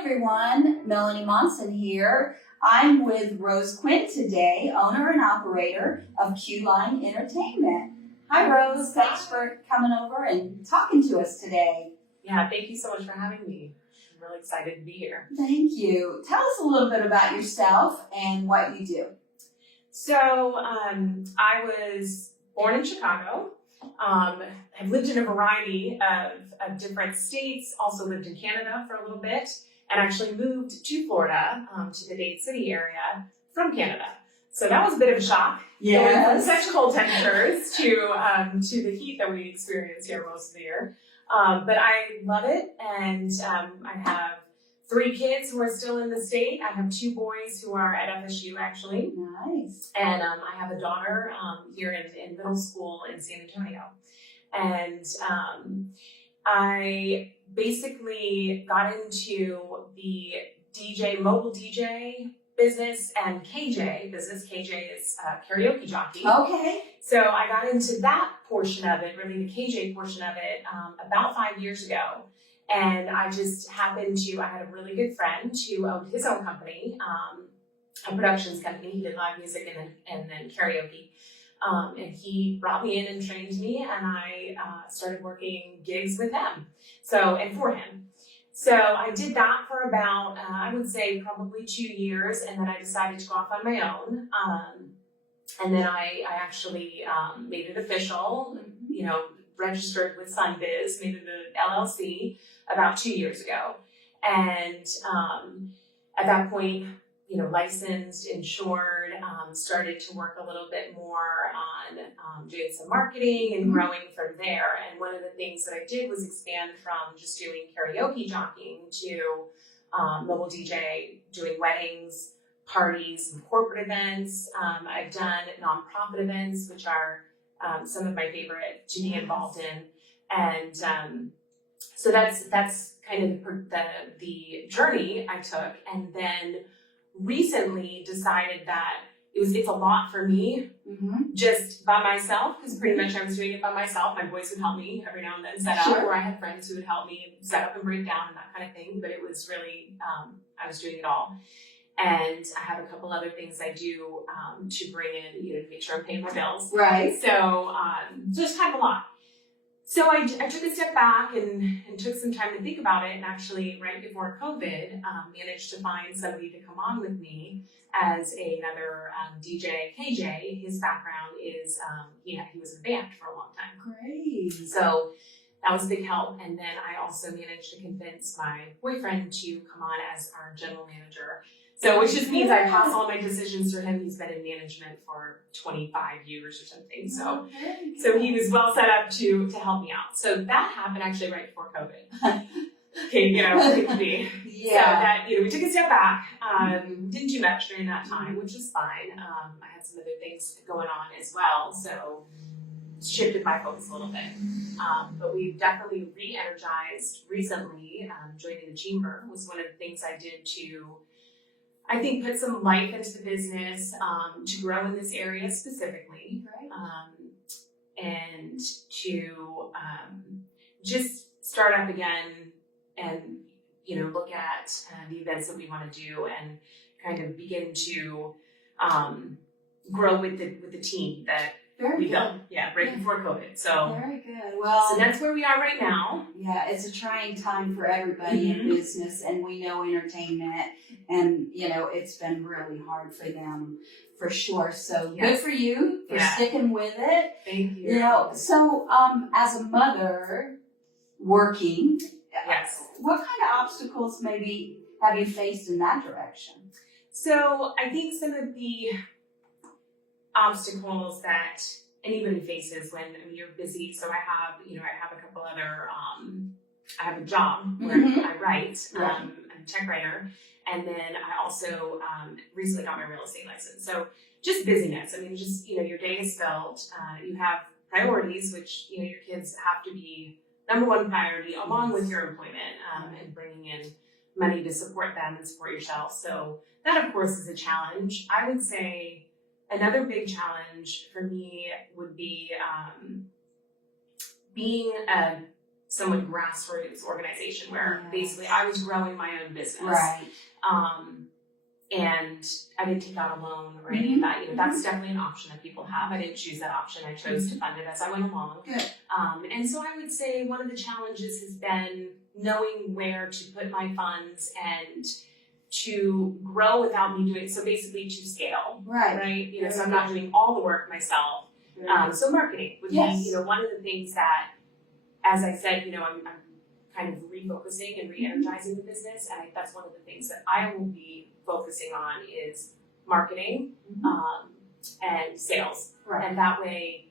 everyone, Melanie Monson here. I'm with Rose Quinn today, owner and operator of Q-Line Entertainment. Hi Rose, thanks for coming over and talking to us today. Yeah, thank you so much for having me. I'm really excited to be here. Thank you. Tell us a little bit about yourself and what you do. So I was born in Chicago. I've lived in a variety of different states, also lived in Canada for a little bit, and actually moved to Florida, to the Dade City area from Canada. So that was a bit of a shock. Yes. Going from such cold temperatures to the heat that we experience here most of the year. But I love it, and I have 3 kids who are still in the state. I have 2 boys who are at FSU, actually. Nice. And I have a daughter here in middle school in San Antonio. And I basically got into the mobile DJ business and KJ business. KJ is karaoke jockey. Okay. So I got into that portion of it, really the KJ portion of it, about 5 years ago. And I just happened I had a really good friend who owned his own company, a productions company. He did live music and then karaoke. And he brought me in and trained me, and I started working gigs with him, and for him. So I did that for about, I would say probably 2 years, and then I decided to go off on my own. And then I actually made it official, registered with Sunbiz, made it an LLC about 2 years ago. And at that point, licensed, insured, started to work a little bit more on doing some marketing and growing from there. And one of the things that I did was expand from just doing karaoke jockeying to mobile DJ, doing weddings, parties, and corporate events. I've done nonprofit events, which are some of my favorite to be involved in. And so that's kind of the journey I took. And then recently decided that it's a lot for me, just by myself, because pretty much I was doing it by myself. My boys would help me every now and then set up, or I had friends who would help me set up and break down and that kind of thing. But it was really, I was doing it all. And I have a couple other things I do to bring in, to make sure I'm paying my bills. Right. So just kind of a lot. So I took a step back and took some time to think about it, and actually right before COVID, managed to find somebody to come on with me as another DJ, KJ. His background is, he was in a band for a long time. Great. So that was a big help. And then I also managed to convince my boyfriend to come on as our general manager. So, which just means I pass all my decisions to him. He's been in management for 25 years or something. So, so he was well set up to help me out. So that happened actually right before COVID. Okay, it could be. Yeah. So that, we took a step back. Didn't do much during that time, which was fine. I had some other things going on as well. So shifted my focus a little bit. But we've definitely re-energized recently. Joining the chamber was one of the things I did to, I think, put some life into the business, to grow in this area specifically, and to just start up again and, look at the events that we want to do and kind of begin to grow with the team that we built. Yeah, right before COVID. So very good. Well, so that's where we are right now. Yeah, it's a trying time for everybody in business, and we know entertainment, and it's been really hard for them for sure. So good for you for sticking with it. Thank you. So as a mother working, what kind of obstacles maybe have you faced in that direction? So I think some of the obstacles that anybody faces when you're busy. So I have a couple other, I have a job where I write, I'm a tech writer. And then I also recently got my real estate license. So just busyness. Your day is filled. You have priorities, which, your kids have to be number one priority along with your employment, and bringing in money to support them and support yourself. So that, of course, is a challenge. I would say another big challenge for me would be being a somewhat grassroots organization where Yes. basically I was growing my own business. Right. And I didn't take out a loan or any of that. That's definitely an option that people have. I didn't choose that option. I chose to fund it as I went along. Good. And so I would say one of the challenges has been knowing where to put my funds and to grow without me doing, so basically to scale. Right. So I'm not doing all the work myself. So marketing would Yes. be, one of the things that, as I said, I'm kind of refocusing and re-energizing the business, and that's one of the things that I will be focusing on is marketing and sales. Right. And that way,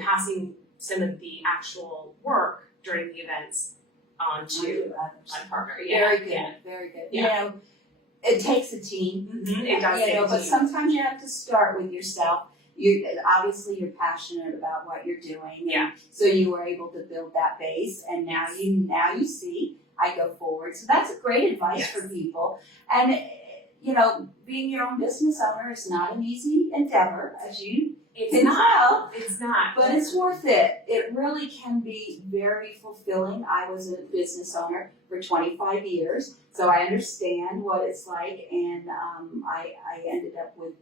passing some of the actual work during the events on to my partner. Very good. Very good. Yeah. It takes a team. It does take a But team. sometimes you have to start with yourself. Obviously you're passionate about what you're doing. Yeah. So you were able to build that base, and now you see I go forward. So that's great advice for people. And being your own business owner is not an easy endeavor, as you can tell. It's not. But it's worth it. It really can be very fulfilling. I was a business owner for 25 years, so I understand what it's like. And I ended up with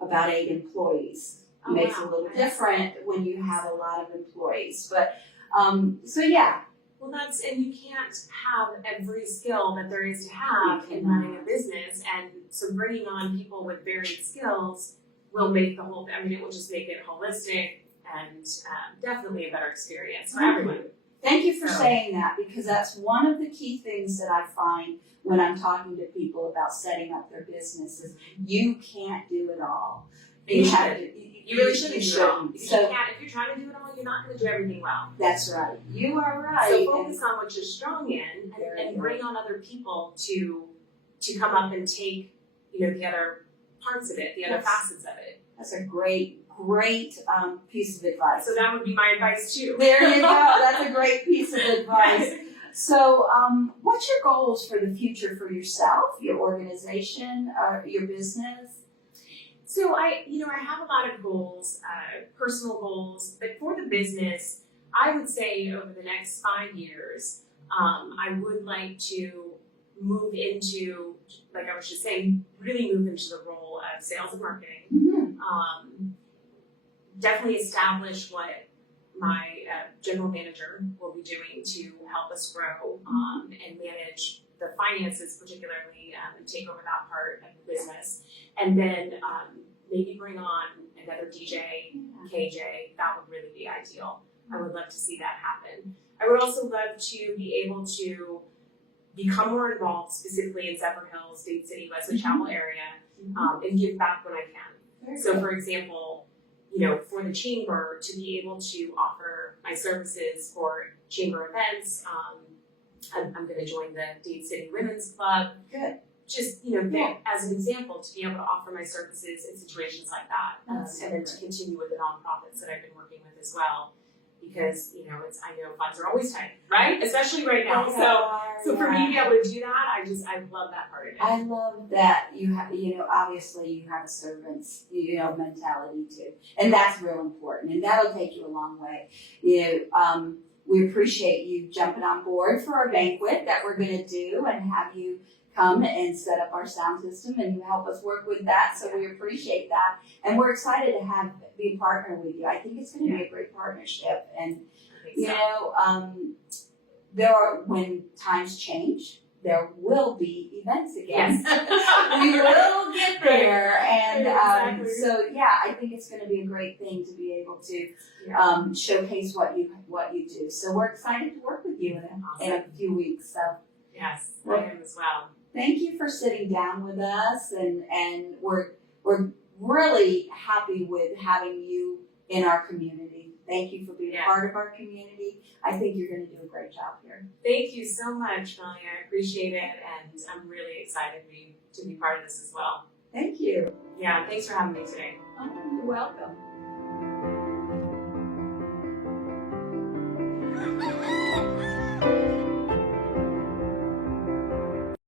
about 8 employees. It makes it a little different when you have a lot of employees. But so yeah. Well, and you can't have every skill that there is to have in running a business, and so bringing on people with varied skills will make the whole, it will just make it holistic and definitely a better experience for everyone. Thank you for saying that, because that's one of the key things that I find when I'm talking to people about setting up their businesses. You can't do it all. You really shouldn't do it all. So, if you're trying to do it all, you're not going to do everything well. That's right. You are right. So focus on what you're strong in, and bring on other people to come up and take the other parts of it, the other facets of it. That's a great piece of advice. So that would be my advice too. There you go. That's a great piece of advice. So, what's your goals for the future for yourself, your organization, your business? So I have a lot of goals, personal goals, but for the business, I would say over the next 5 years, I would like to move into, like I was just saying, really move into the role of sales and marketing. Definitely establish what my general manager will be doing to help us grow and manage the finances particularly, and take over that part of the business. And then maybe bring on another DJ, KJ. That would really be ideal. I would love to see that happen. I would also love to be able to become more involved, specifically in Zephyrhills, Dade City, Wesley Chapel area, and give back when I can. So, for example, for the chamber, to be able to offer my services for chamber events. I'm going to join the Dade City Women's Club. Good. Just, as an example, to be able to offer my services in situations like that. And then to continue with the nonprofits that I've been working with as well. Because, I know funds are always tight, right? Especially right now. So for me to be able to do that, I love that part of it. I love that you have, obviously you have a servant's, mentality too. And that's real important. And that'll take you a long way. We appreciate you jumping on board for our banquet that we're going to do and have you come and set up our sound system and help us work with that. So we appreciate that. And we're excited to be a partner with you. I think it's going to be a great partnership. And, when times change, there will be events again. Yes. We will get there. And exactly. I think it's going to be a great thing to be able to showcase what you do. So we're excited to work with you in a few weeks. So yes, I am as well. Thank you for sitting down with us, and we're really happy with having you in our community. Thank you for being part of our community. I think you're going to do a great job here. Thank you so much, Melanie. I appreciate it, and I'm really excited to be part of this as well. Thank you. Yeah, thanks for having me today. Oh, you're welcome.